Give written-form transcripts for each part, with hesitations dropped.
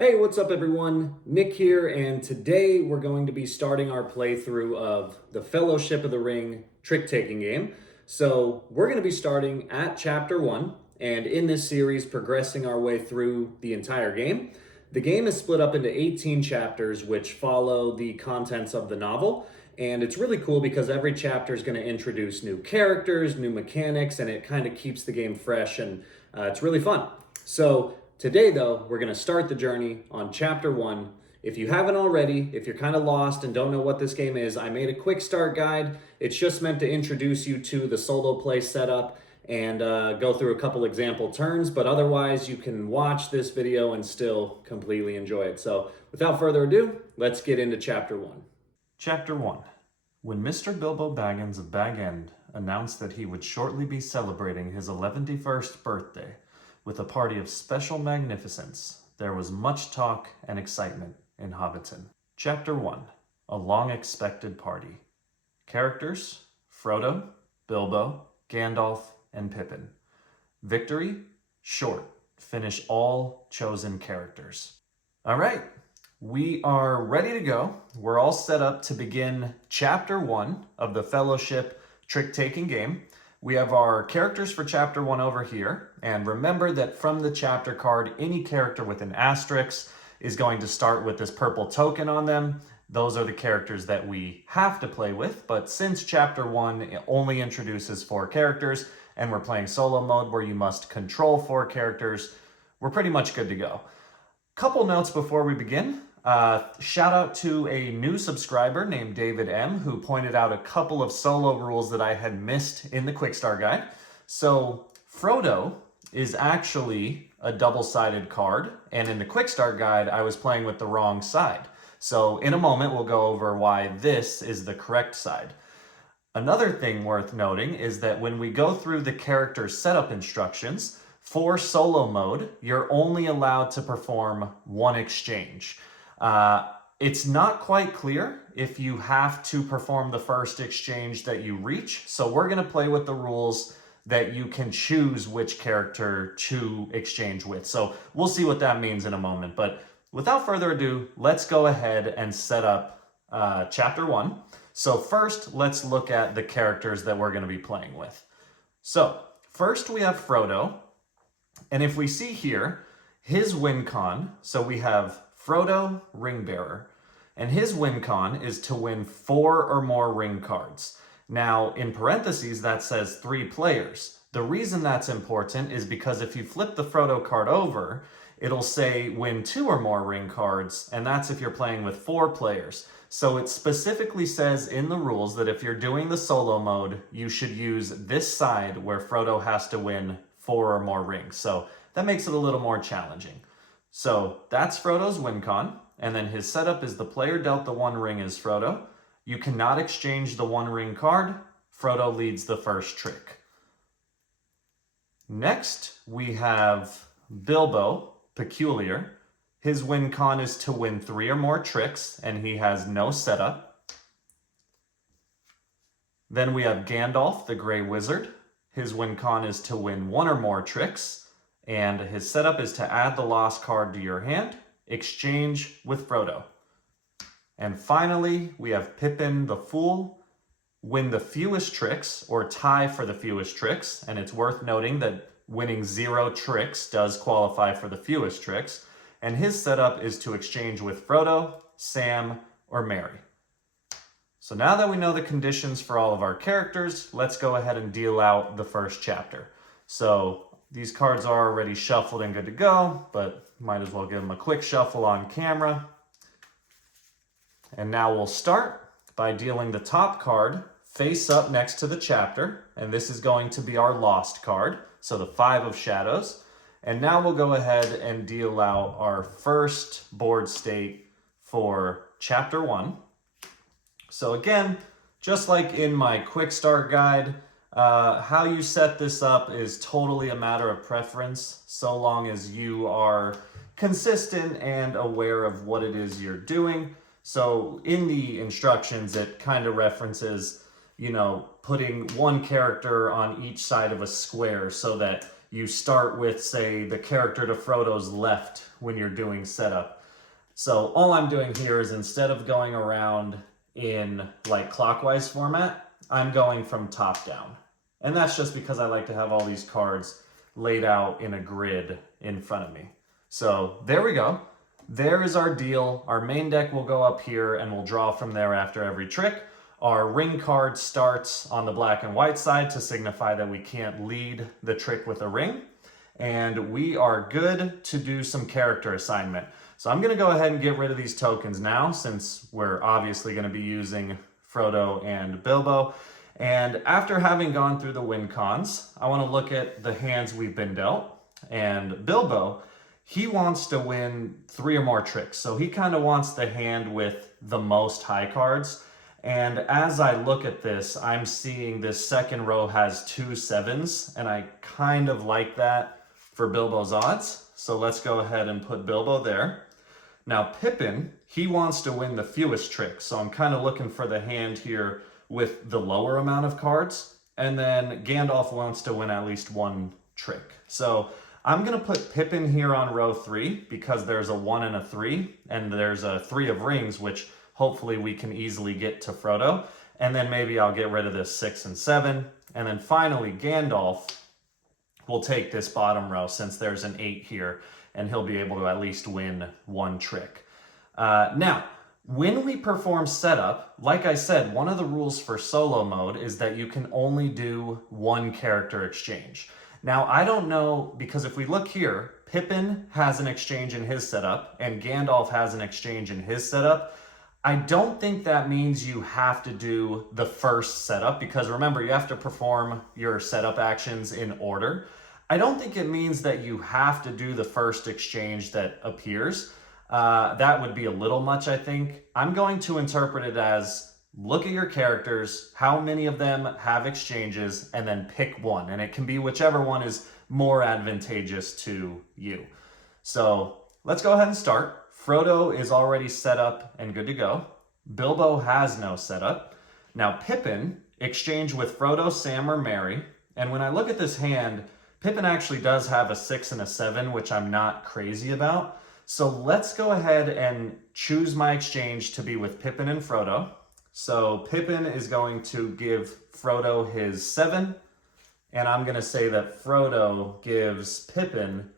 Hey, what's up everyone? Nick here, and today we're going to be starting our playthrough of the Fellowship of the Ring trick-taking game. So we're going to be starting at Chapter 1, and in this series progressing our way through the entire game. The game is split up into 18 chapters which follow the contents of the novel, and it's really cool because every chapter is going to introduce new characters, new mechanics, and it kind of keeps the game fresh, and it's really fun. So today, though, we're going to start the journey on Chapter 1. If you haven't already, if you're kind of lost and don't know what this game is, I made a quick start guide. It's just meant to introduce you to the solo play setup and go through a couple example turns, but otherwise you can watch this video and still completely enjoy it. So without further ado, let's get into Chapter 1. Chapter 1. When Mr. Bilbo Baggins of Bag End announced that he would shortly be celebrating his 11st birthday, with a party of special magnificence, there was much talk and excitement in Hobbiton. Chapter 1. A long-expected party. Characters: Frodo, Bilbo, Gandalf, and Pippin. Victory: short. Finish all chosen characters. All right, we are ready to go. We're all set up to begin Chapter 1 of the Fellowship trick-taking game. We have our characters for Chapter 1 over here, and remember that from the chapter card, any character with an asterisk is going to start with this purple token on them. Those are the characters that we have to play with, but since Chapter 1 only introduces 4 characters, and we're playing solo mode where you must control 4 characters, we're pretty much good to go. Couple notes before we begin. Shout out to a new subscriber named David M, who pointed out a couple of solo rules that I had missed in the quick start guide. So Frodo is actually a double-sided card, and in the quick start guide I was playing with the wrong side. So in a moment we'll go over why this is the correct side. Another thing worth noting is that when we go through the character setup instructions, for solo mode, you're only allowed to perform one exchange. It's not quite clear if you have to perform the first exchange that you reach, so we're going to play with the rules that you can choose which character to exchange with. So we'll see what that means in a moment, but without further ado, let's go ahead and set up Chapter 1. So first, let's look at the characters that we're going to be playing with. So first we have Frodo, and if we see here, his win con, so we have Frodo, Ringbearer, and his win con is to win 4 or more ring cards. Now, in parentheses, that says 3 players. The reason that's important is because if you flip the Frodo card over, it'll say win 2 or more ring cards, and that's if you're playing with 4 players. So it specifically says in the rules that if you're doing the solo mode, you should use this side where Frodo has to win 4 or more rings. So that makes it a little more challenging. So that's Frodo's win con, and then his setup is the player dealt the 1 ring is Frodo. You cannot exchange the 1 ring card. Frodo leads the first trick. Next, we have Bilbo, Peculiar. His win con is to win 3 or more tricks, and he has no setup. Then we have Gandalf, the Grey Wizard. His win con is to win 1 or more tricks, and his setup is to add the lost card to your hand, exchange with Frodo. And finally, we have Pippin the Fool, win the fewest tricks, or tie for the fewest tricks, and it's worth noting that winning 0 tricks does qualify for the fewest tricks, and his setup is to exchange with Frodo, Sam, or Merry. So now that we know the conditions for all of our characters, let's go ahead and deal out the first chapter. So these cards are already shuffled and good to go, but might as well give them a quick shuffle on camera. And now we'll start by dealing the top card face up next to the chapter, and this is going to be our lost card, so the 5 of Shadows. And now we'll go ahead and deal out our first board state for Chapter 1. So again, just like in my quick start guide, how you set this up is totally a matter of preference, so long as you are consistent and aware of what it is you're doing. So in the instructions, it kind of references, putting 1 character on each side of a square so that you start with, say, the character to Frodo's left when you're doing setup. So all I'm doing here is instead of going around in like clockwise format, I'm going from top down. And that's just because I like to have all these cards laid out in a grid in front of me. So there we go. There is our deal. Our main deck will go up here and we'll draw from there after every trick. Our ring card starts on the black and white side to signify that we can't lead the trick with a ring. And we are good to do some character assignment. So I'm going to go ahead and get rid of these tokens now, since we're obviously going to be using Frodo and Bilbo. And after having gone through the win cons, I want to look at the hands we've been dealt. And Bilbo, he wants to win 3 or more tricks. So he kind of wants the hand with the most high cards. And as I look at this, I'm seeing this second row has 2 7s, and I kind of like that for Bilbo's odds. So let's go ahead and put Bilbo there. Now Pippin, he wants to win the fewest tricks. So I'm kind of looking for the hand here with the lower amount of cards. And then Gandalf wants to win at least 1 trick. So I'm going to put Pippin here on row 3 because there's a 1 and a 3, and there's a 3 of rings, which hopefully we can easily get to Frodo. And then maybe I'll get rid of this 6 and 7. And then finally, Gandalf will take this bottom row since there's an 8 here, and he'll be able to at least win 1 trick. Now, when we perform setup, like I said, one of the rules for solo mode is that you can only do 1 character exchange. Now, I don't know, because if we look here, Pippin has an exchange in his setup, and Gandalf has an exchange in his setup. I don't think that means you have to do the first setup, because remember, you have to perform your setup actions in order. I don't think it means that you have to do the first exchange that appears. That would be a little much, I think. I'm going to interpret it as, look at your characters, how many of them have exchanges, and then pick one. And it can be whichever one is more advantageous to you. So let's go ahead and start. Frodo is already set up and good to go. Bilbo has no setup. Now Pippin, exchange with Frodo, Sam, or Merry. And when I look at this hand, Pippin actually does have a 6 and a 7, which I'm not crazy about. So let's go ahead and choose my exchange to be with Pippin and Frodo. So Pippin is going to give Frodo his 7, and I'm going to say that Frodo gives Pippin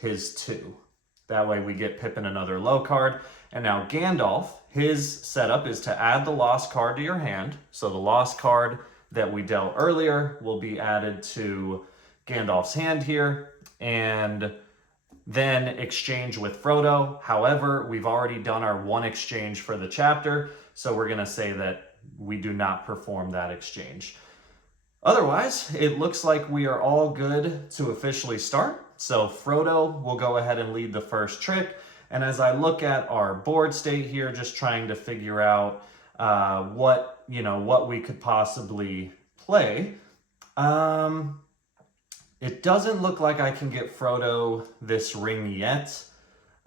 his 2. That way we get Pippin another low card. And now Gandalf, his setup is to add the lost card to your hand. So the lost card that we dealt earlier will be added to Gandalf's hand here, and then exchange with Frodo. However, we've already done our 1 exchange for the chapter, so we're going to say that we do not perform that exchange. Otherwise, it looks like we are all good to officially start. So Frodo will go ahead and lead the first trick. And as I look at our board state here, just trying to figure out what we could possibly play, it doesn't look like I can get Frodo this ring yet.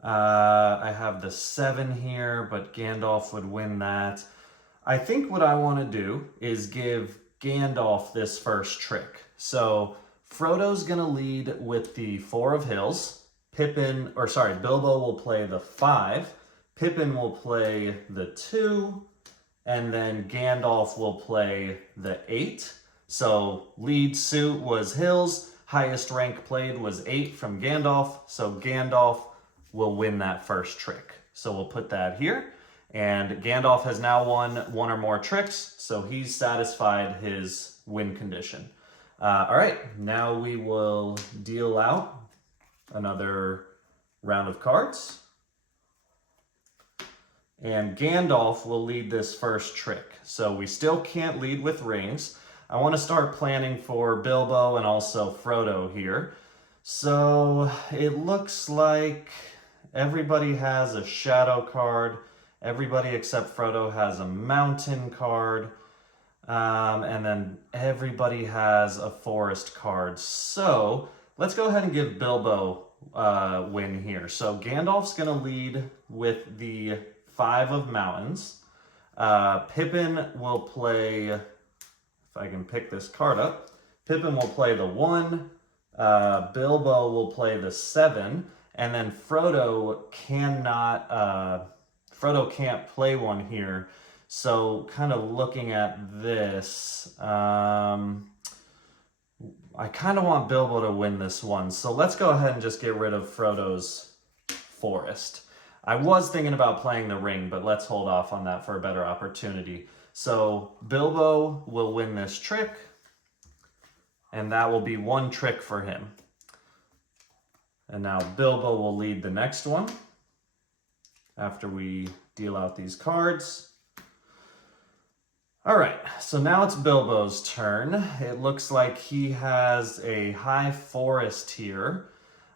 I have the 7 here, but Gandalf would win that. I think what I want to do is give Gandalf this first trick. So Frodo's going to lead with the 4 of Hills. Bilbo will play the 5. Pippin will play the 2. And then Gandalf will play the 8. So lead suit was Hills. Highest rank played was 8 from Gandalf. So Gandalf will win that first trick. So we'll put that here. And Gandalf has now won 1 or more tricks, so he's satisfied his win condition. All right, now we will deal out another round of cards. And Gandalf will lead this first trick. So we still can't lead with rings. I want to start planning for Bilbo and also Frodo here. So it looks like everybody has a shadow card. Everybody except Frodo has a mountain card. And then everybody has a forest card. So let's go ahead and give Bilbo a win here. So Gandalf's going to lead with the 5 of mountains. Pippin will play, if I can pick this card up, Pippin will play the 1, Bilbo will play the 7, and then Frodo can't play one here. So kind of looking at this, I kind of want Bilbo to win this one. So let's go ahead and just get rid of Frodo's forest. I was thinking about playing the ring, but let's hold off on that for a better opportunity. So Bilbo will win this trick, and that will be one trick for him. And now Bilbo will lead the next one after we deal out these cards. All right, so now it's Bilbo's turn. It looks like he has a high forest here.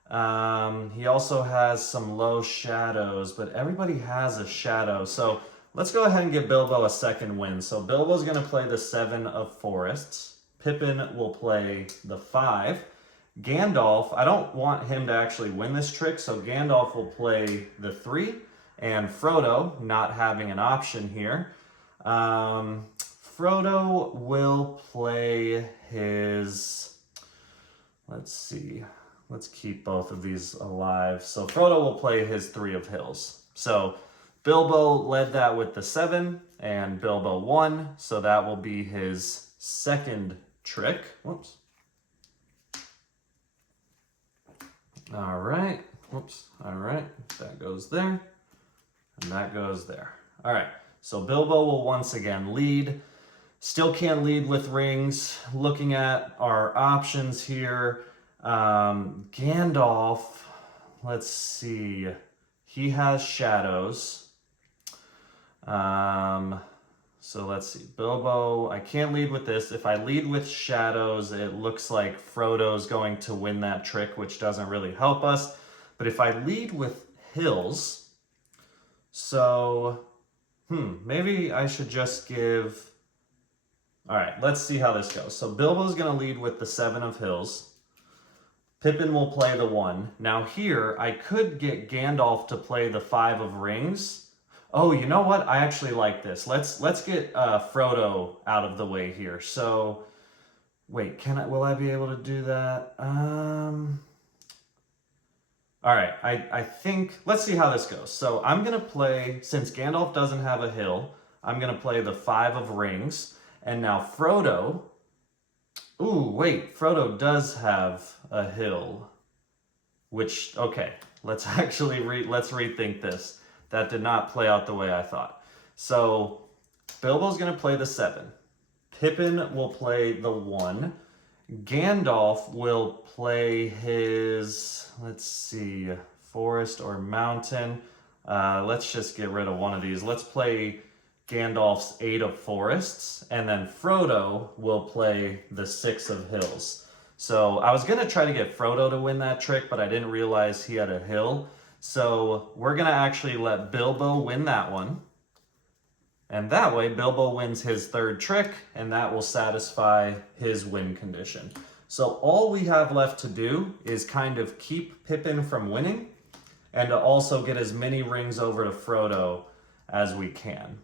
He also has some low shadows, but everybody has a shadow. So let's go ahead and give Bilbo a second win. So Bilbo's going to play the 7 of forests. Pippin will play the 5. Gandalf, I don't want him to actually win this trick, so Gandalf will play the 3. And Frodo, not having an option here, Frodo will play his, let's see, let's keep both of these alive. So Frodo will play his 3 of hills. So Bilbo led that with the 7, and Bilbo won, so that will be his second trick. Whoops. All right, whoops, all right, that goes there, and that goes there. All right, so Bilbo will once again lead. Still can't lead with rings. Looking at our options here, Gandalf, let's see, he has shadows. So let's see, Bilbo, I can't lead with this. If I lead with shadows, it looks like Frodo's going to win that trick, which doesn't really help us. But if I lead with hills, so, maybe I should just give, all right, let's see how this goes. So Bilbo's going to lead with the 7 of hills. Pippin will play the 1. Now here, I could get Gandalf to play the 5 of rings. Oh, you know what? I actually like this. Let's get Frodo out of the way here. So, wait, will I be able to do that? All right, I think, let's see how this goes. So I'm going to play, since Gandalf doesn't have a hill, I'm going to play the 5 of rings. And now Frodo, ooh, wait, Frodo does have a hill, which, okay, let's actually let's rethink this. That did not play out the way I thought. So Bilbo's going to play the 7. Pippin will play the 1. Gandalf will play his, let's see, forest or mountain. Let's just get rid of one of these. Let's play Gandalf's 8 of forests. And then Frodo will play the 6 of hills. So I was going to try to get Frodo to win that trick, but I didn't realize he had a hill. So we're going to actually let Bilbo win that one. And that way, Bilbo wins his 3rd trick, and that will satisfy his win condition. So all we have left to do is kind of keep Pippin from winning, and to also get as many rings over to Frodo as we can.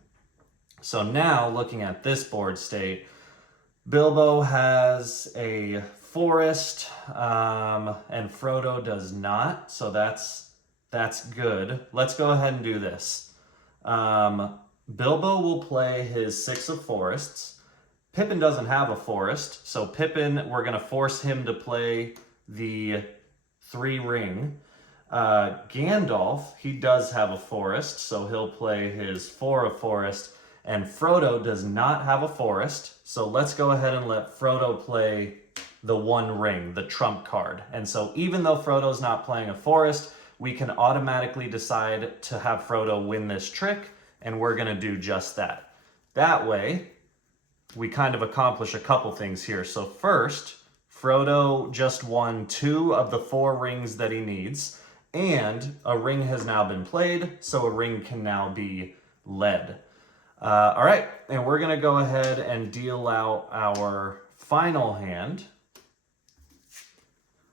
So now, looking at this board state, Bilbo has a forest, and Frodo does not, so that's good. Let's go ahead and do this. Bilbo will play his 6 of forests. Pippin doesn't have a forest, so Pippin, we're going to force him to play the 3 ring. Gandalf, he does have a forest, so he'll play his 4 of forest. And Frodo does not have a forest, so let's go ahead and let Frodo play the 1 ring, the trump card. And so even though Frodo's not playing a forest, we can automatically decide to have Frodo win this trick, and we're going to do just that. That way, we kind of accomplish a couple things here. So first, Frodo just won 2 of the 4 rings that he needs, and a ring has now been played, so a ring can now be led. All right, and we're going to go ahead and deal out our final hand.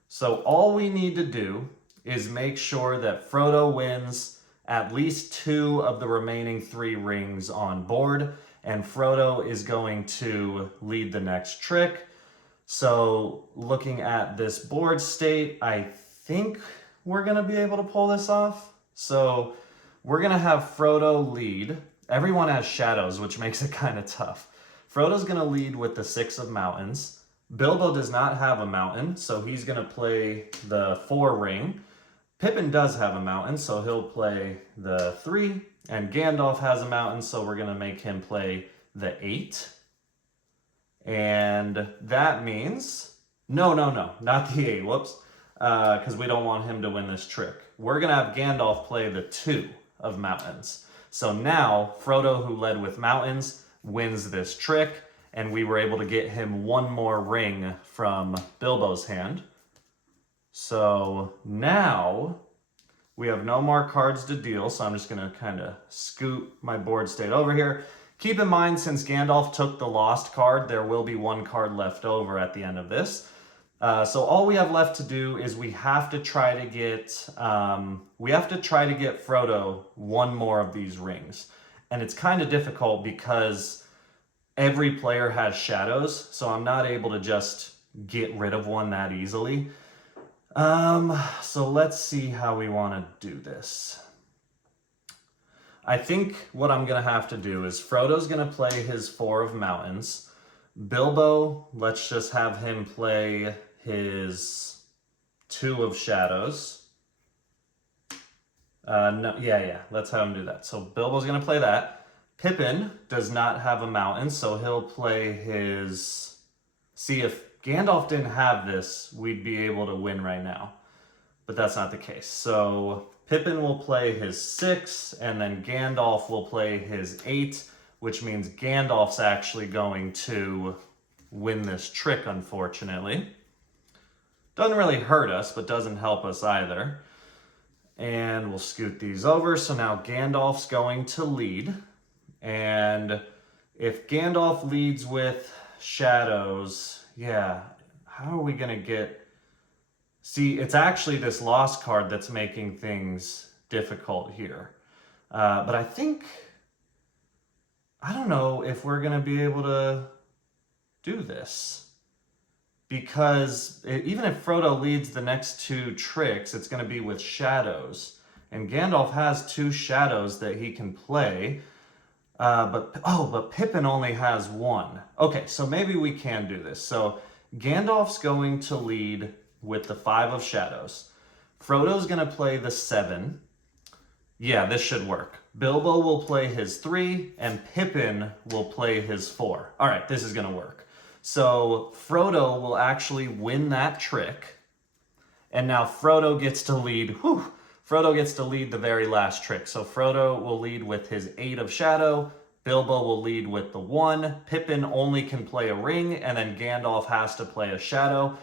So all we need to do is make sure that Frodo wins at least 2 of the remaining 3 rings on board, and Frodo is going to lead the next trick. So looking at this board state, I think we're going to be able to pull this off. So we're going to have Frodo lead. Everyone has shadows, which makes it kind of tough. Frodo's going to lead with the 6 of mountains. Bilbo does not have a mountain, so he's going to play the 4 ring. Pippin does have a mountain, so he'll play the 3. And Gandalf has a mountain, so we're going to make him play the 8. And that means, no, not the 8, whoops, because we don't want him to win this trick. We're going to have Gandalf play the 2 of mountains. So now, Frodo, who led with mountains, wins this trick, and we were able to get him 1 more ring from Bilbo's hand. So now, we have no more cards to deal, so I'm just going to kind of scoot my board state over here. Keep in mind, since Gandalf took the lost card, there will be 1 card left over at the end of this. So all we have left to do is we have to try to get Frodo 1 more of these rings. And it's kind of difficult because every player has shadows, so I'm not able to just get rid of one that easily. So let's see how we want to do this. I think what I'm going to have to do is Frodo's going to play his 4 of mountains. Bilbo, let's just have him play his 2 of shadows. Let's have him do that. So Bilbo's going to play that. Pippin does not have a mountain, so he'll play his... See, if Gandalf didn't have this, we'd be able to win right now. But that's not the case. So Pippin will play his 6, and then Gandalf will play his 8, which means Gandalf's actually going to win this trick, unfortunately. Doesn't really hurt us, but doesn't help us either. And we'll scoot these over. So now Gandalf's going to lead. And if Gandalf leads with shadows, yeah, how are we going to get... See, it's actually this lost card that's making things difficult here. But I don't know if we're going to be able to do this. Because even if Frodo leads the next 2 tricks, it's going to be with shadows. And Gandalf has 2 shadows that he can play. But Pippin only has 1. Okay, so maybe we can do this. So Gandalf's going to lead with the 5 of shadows. Frodo's going to play the 7. Yeah, this should work. Bilbo will play his 3, and Pippin will play his 4. All right, this is going to work. So Frodo will actually win that trick. And now Frodo gets to lead. Frodo gets to lead the very last trick. So Frodo will lead with his 8 of shadow. Bilbo will lead with the 1. Pippin only can play a ring, and then Gandalf has to play a shadow.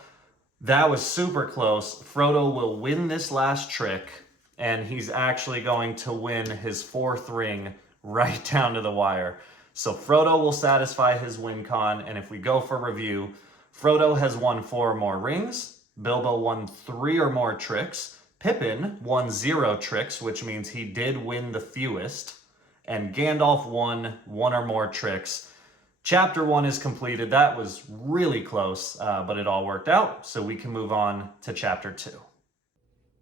That was super close. Frodo will win this last trick, and he's actually going to win his 4th ring right down to the wire. So Frodo will satisfy his win con, and if we go for review, Frodo has won 4 more rings, Bilbo won 3 or more tricks, Pippin won 0 tricks, which means he did win the fewest, and Gandalf won 1 or more tricks. Chapter 1 is completed. That was really close, but it all worked out, so we can move on to Chapter 2.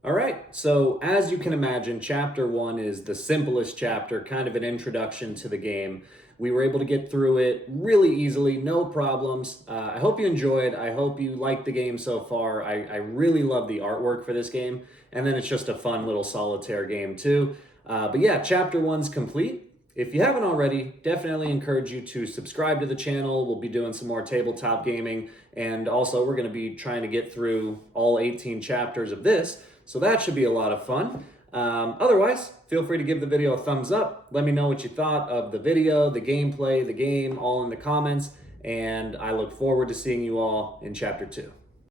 All right, so as you can imagine, Chapter 1 is the simplest chapter, kind of an introduction to the game. We were able to get through it really easily, no problems. I hope you enjoyed. I hope you liked the game so far. I really love the artwork for this game, and then it's just a fun little solitaire game too. But yeah, Chapter 1's complete. If you haven't already, definitely encourage you to subscribe to the channel. We'll be doing some more tabletop gaming, and also we're going to be trying to get through all 18 chapters of this, so that should be a lot of fun. Otherwise, feel free to give the video a thumbs up. Let me know what you thought of the video, the gameplay, the game, all in the comments, and I look forward to seeing you all in Chapter 2.